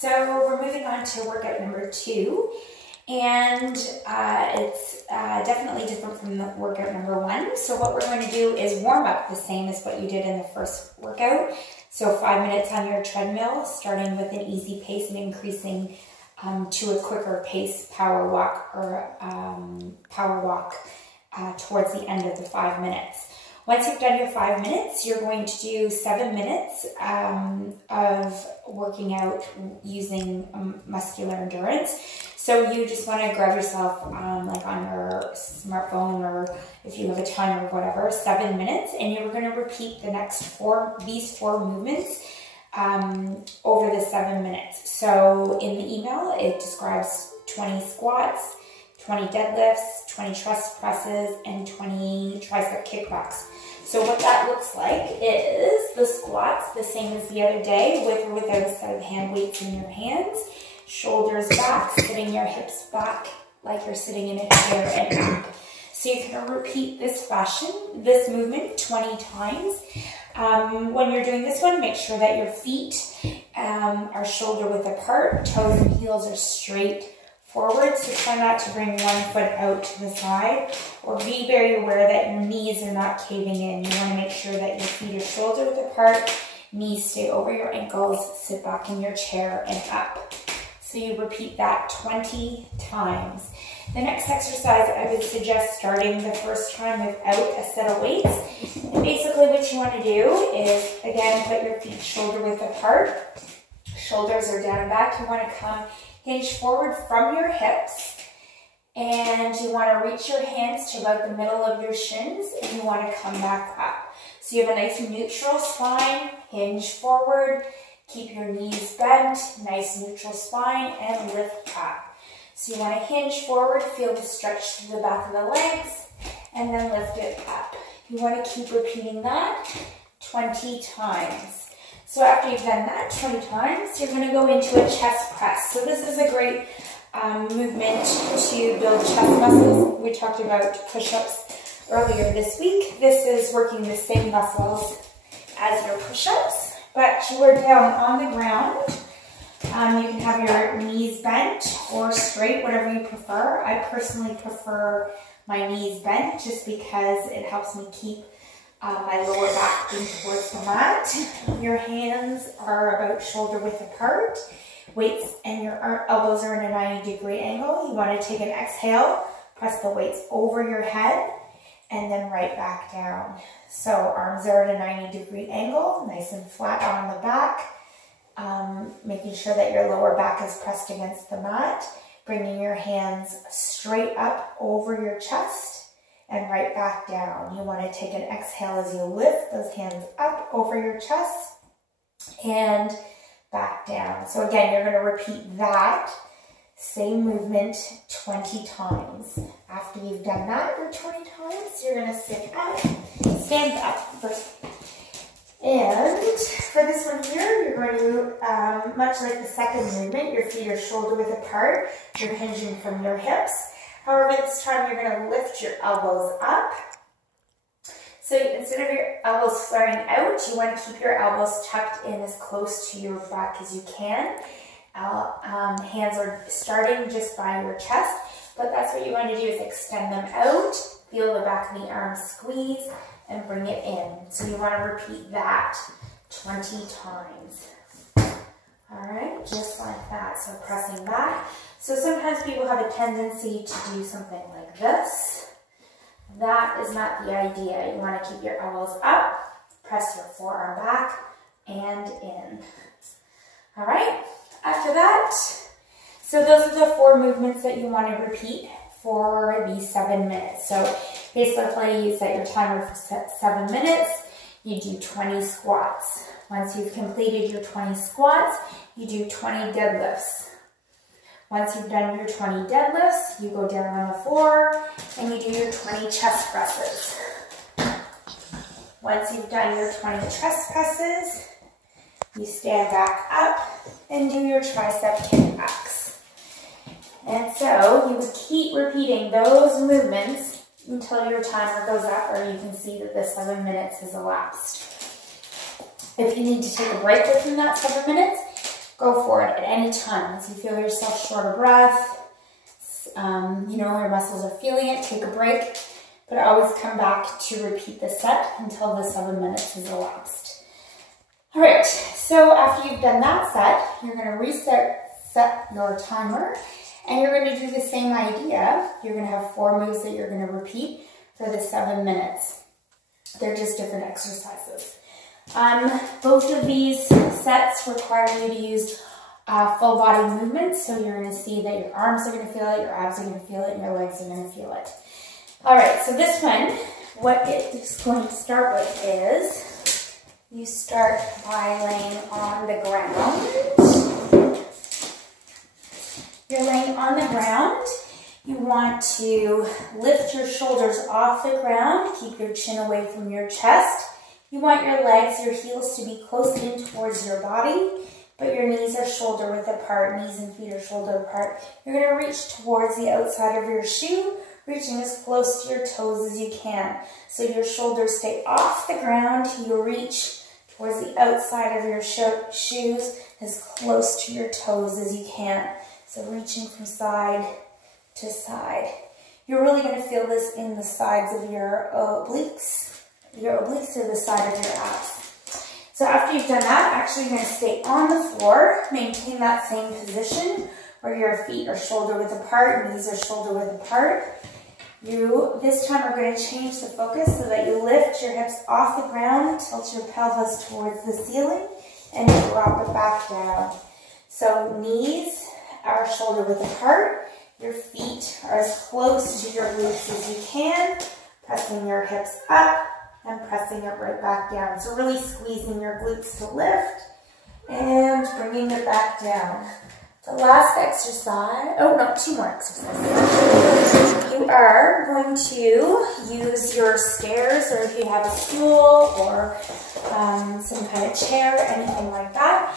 So we're moving on to workout number 2, and it's definitely different from the workout number 1. So what we're going to do is warm up the same as what you did in the first workout. So 5 minutes on your treadmill, starting with an easy pace and increasing to a quicker pace power walk towards the end of the 5 minutes. Once you've done your 5 minutes, you're going to do 7 minutes of working out using muscular endurance. So you just want to grab yourself like on your smartphone, or if you have a timer or whatever, 7 minutes, and you're going to repeat the next these four movements over the 7 minutes. So in the email, it describes 20 squats, 20 deadlifts, 20 chest presses, and 20 tricep kickbacks. So what that looks like is the squats, the same as the other day, with or without a set of hand weights in your hands. Shoulders back, sitting your hips back like you're sitting in a chair and up. So you can repeat this movement 20 times. When you're doing this one, make sure that your feet are shoulder width apart, toes and heels are straight forward, so try not to bring one foot out to the side, or be very aware that your knees are not caving in. You want to make sure that your feet are shoulder width apart, knees stay over your ankles, sit back in your chair and up. So you repeat that 20 times. The next exercise, I would suggest starting the first time without a set of weights. And basically what you want to do is, again, put your feet shoulder width apart. Shoulders are down and back. You want to come hinge forward from your hips, and you want to reach your hands to about the middle of your shins, and you want to come back up. So you have a nice neutral spine, hinge forward, keep your knees bent, nice neutral spine, and lift up. So you want to hinge forward, feel the stretch through the back of the legs, and then lift it up. You want to keep repeating that 20 times. So after you've done that 20 times, you're going to go into a chest press. So this is a great movement to build chest muscles. We talked about push-ups earlier this week. This is working the same muscles as your push-ups, but you are down on the ground. You can have your knees bent or straight, whatever you prefer. I personally prefer my knees bent just because it helps me keep my lower back in towards the mat. Your hands are about shoulder width apart. Weights and your elbows are in a 90-degree angle. You want to take an exhale, press the weights over your head, and then right back down. So arms are at a 90-degree angle, nice and flat on the back. Making sure that your lower back is pressed against the mat. Bringing your hands straight up over your chest and right back down. You want to take an exhale as you lift those hands up over your chest and back down. So again, you're going to repeat that same movement 20 times. After you've done that for 20 times, you're going to sit up, stand up first. And for this one here, you're going to, much like the second movement, your feet are shoulder width apart. You're hinging from your hips. However, this time you're going to lift your elbows up. So instead of your elbows flaring out, you want to keep your elbows tucked in as close to your back as you can. Hands are starting just by your chest, but that's what you want to do is extend them out, feel the back of the arms squeeze, and bring it in. So you want to repeat that 20 times. All right, just like that. So pressing back. So sometimes people have a tendency to do something like this. That is not the idea. You want to keep your elbows up, press your forearm back, and in. All right, after that, so those are the 4 movements that you want to repeat for these 7 minutes. So basically, you set your timer for 7 minutes, you do 20 squats. Once you've completed your 20 squats, you do 20 deadlifts. Once you've done your 20 deadlifts, you go down on the floor and you do your 20 chest presses. Once you've done your 20 chest presses, you stand back up and do your tricep kickbacks. And so you would keep repeating those movements until your timer goes up, or you can see that the 7 minutes has elapsed. If you need to take a break within that 7 minutes, go for it at any time. As you feel yourself short of breath, you know your muscles are feeling it, take a break, but always come back to repeat the set until the 7 minutes has elapsed. All right, so after you've done that set, you're going to set your timer, and you're going to do the same idea. You're going to have 4 moves that you're going to repeat for the 7 minutes. They're just different exercises. Both of these sets require you to use full body movements, so you're going to see that your arms are going to feel it, your abs are going to feel it, and your legs are going to feel it. All right, so this one, what it is going to start with is you start by laying on the ground. You're laying on the ground. You want to lift your shoulders off the ground, keep your chin away from your chest. You want your legs, your heels to be close in towards your body, but your knees are shoulder width apart, knees and feet are shoulder apart. You're going to reach towards the outside of your shoe, reaching as close to your toes as you can. So your shoulders stay off the ground. You reach towards the outside of your shoes as close to your toes as you can. So reaching from side to side. You're really going to feel this in the sides of your obliques. Your obliques are the side of your abs. So after you've done that, actually you're going to stay on the floor, maintain that same position where your feet are shoulder width apart, knees are shoulder width apart. You, this time, are going to change the focus so that you lift your hips off the ground, tilt your pelvis towards the ceiling, and drop it back down. So knees are shoulder width apart, your feet are as close to your glutes as you can, pressing your hips up and pressing it right back down. So really squeezing your glutes to lift and bringing it back down. The last exercise, oh no, 2 more exercises. You are going to use your stairs, or if you have a stool or some kind of chair, anything like that.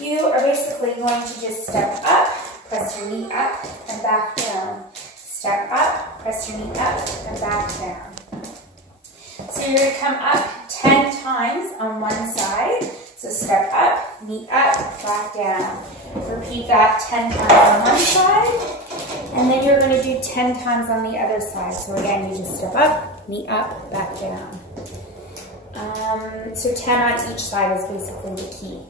You are basically going to just step up, press your knee up and back down. Step up, press your knee up and back down. So you're going to come up 10 times on one side. So step up, knee up, back down. Repeat that 10 times on one side. And then you're going to do 10 times on the other side. So again, you just step up, knee up, back down. So 10 on each side is basically the key.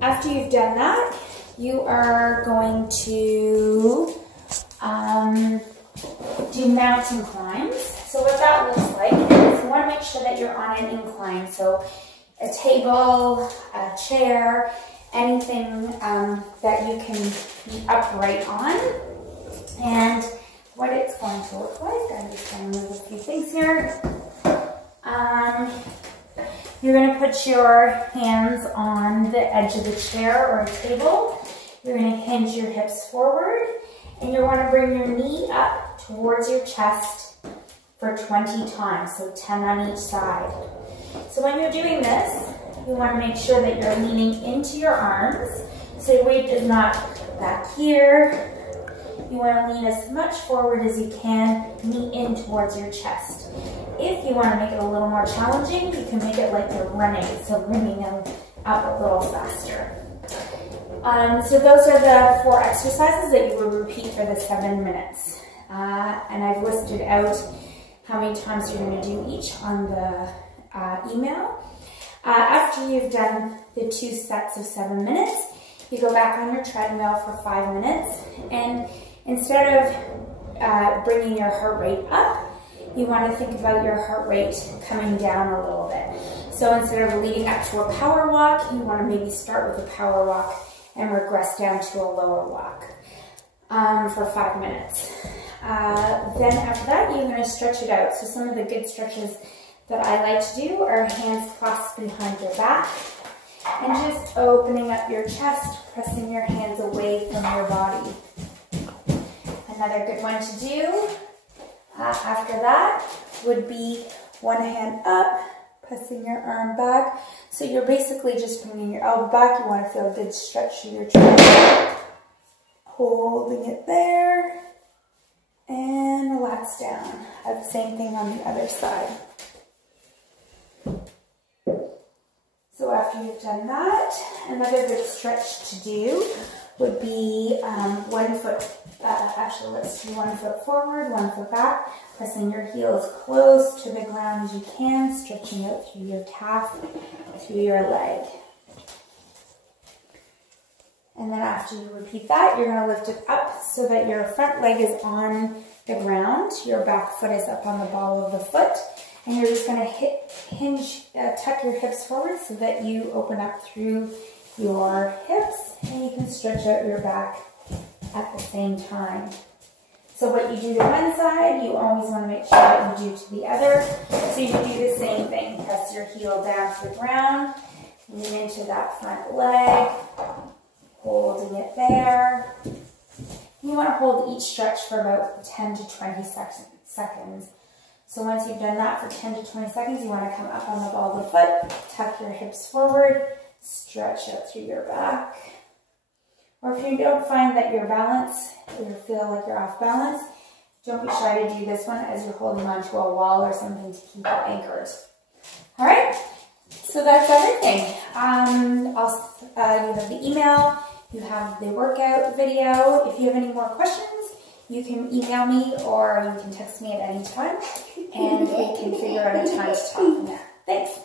After you've done that, you are going to do mountain climbs. So what that looks like is you want to make sure that you're on an incline. So a table, a chair, anything that you can be upright on. And what it's going to look like, I'm just going to move a few things here. You're going to put your hands on the edge of the chair or a table. You're going to hinge your hips forward, and you want to bring your knee up towards your chest for 20 times, so 10 on each side. So when you're doing this, you want to make sure that you're leaning into your arms, so your weight is not back here. You want to lean as much forward as you can, knee in towards your chest. If you want to make it a little more challenging, you can make it like you're running, so bringing them up a little faster. So those are the 4 exercises that you will repeat for the 7 minutes. And I've listed out how many times you're going to do each on the email. After you've done the 2 sets of 7 minutes, you go back on your treadmill for 5 minutes, and instead of bringing your heart rate up, you want to think about your heart rate coming down a little bit. So instead of leading up to a power walk, you want to maybe start with a power walk and regress down to a lower walk for 5 minutes. Then after that, you're going to stretch it out. So some of the good stretches that I like to do are hands clasped behind your back and just opening up your chest, pressing your hands away from your body. Another good one to do after that would be one hand up, pressing your arm back. So you're basically just bringing your elbow back. You want to feel a good stretch through your chest. Holding it there and relax down. Have the same thing on the other side. So after you've done that, another good stretch to do would be 1 foot, actually let's do 1 foot forward, 1 foot back, pressing your heels close to the ground as you can, stretching out through your calf, through your leg. And then after you repeat that, you're going to lift it up so that your front leg is on the ground, your back foot is up on the ball of the foot, and you're just going to tuck your hips forward so that you open up through your hips, and you can stretch out your back at the same time. So what you do to one side, you always want to make sure that you do to the other. So you do the same thing. Press your heel down to the ground, lean into that front leg, holding it there. You want to hold each stretch for about 10 to 20 seconds. So once you've done that for 10 to 20 seconds, you want to come up on the ball of the foot, tuck your hips forward, stretch out through your back. Or if you don't find that you're balanced, or you feel like you're off balance, don't be shy to do this one as you're holding onto a wall or something to keep it anchored. All right, so that's everything. You have the email, you have the workout video. If you have any more questions, you can email me or you can text me at any time, and we can figure out a time to talk from there. Thanks.